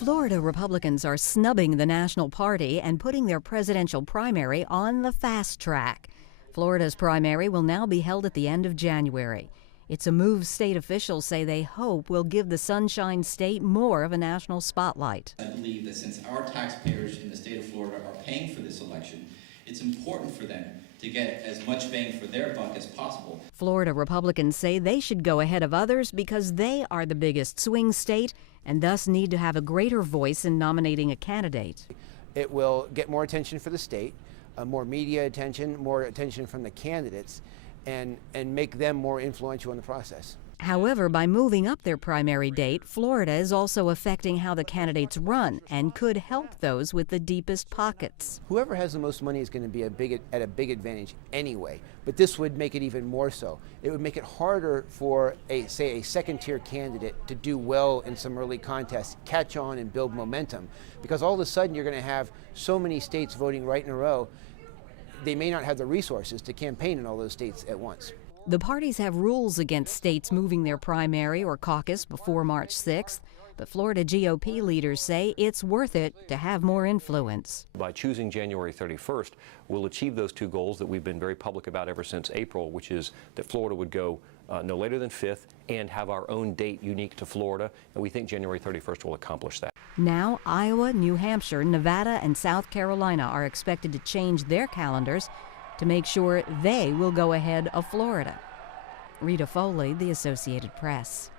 Florida Republicans are snubbing the national party and putting their presidential primary on the fast track. Florida's primary will now be held at the end of January. It's a move state officials say they hope will give the Sunshine State more of a national spotlight. I believe that since our taxpayers in the state of Florida are paying for this election, it's important for them to get as much bang for their buck as possible. Florida Republicans say they should go ahead of others because they are the biggest swing state and thus need to have a greater voice in nominating a candidate. It will get more attention for the state, more media attention, more attention from the candidates, and make them more influential in the process. However, by moving up their primary date, Florida is also affecting how the candidates run and could help those with the deepest pockets. Whoever has the most money is going to be at a big advantage anyway, but this would make it even more so. It would make it harder for a second-tier candidate to do well in some early contests, catch on and build momentum, because all of a sudden you're going to have so many states voting right in a row, they may not have the resources to campaign in all those states at once. The parties have rules against states moving their primary or caucus before March 6th, but Florida GOP leaders say it's worth it to have more influence. By choosing January 31st, we'll achieve those two goals that we've been very public about ever since April, which is that Florida would go no later than 5th and have our own date unique to Florida, and we think January 31st will accomplish that. Now, Iowa, New Hampshire, Nevada, and South Carolina are expected to change their calendars to make sure they will go ahead of Florida. Rita Foley, The Associated Press.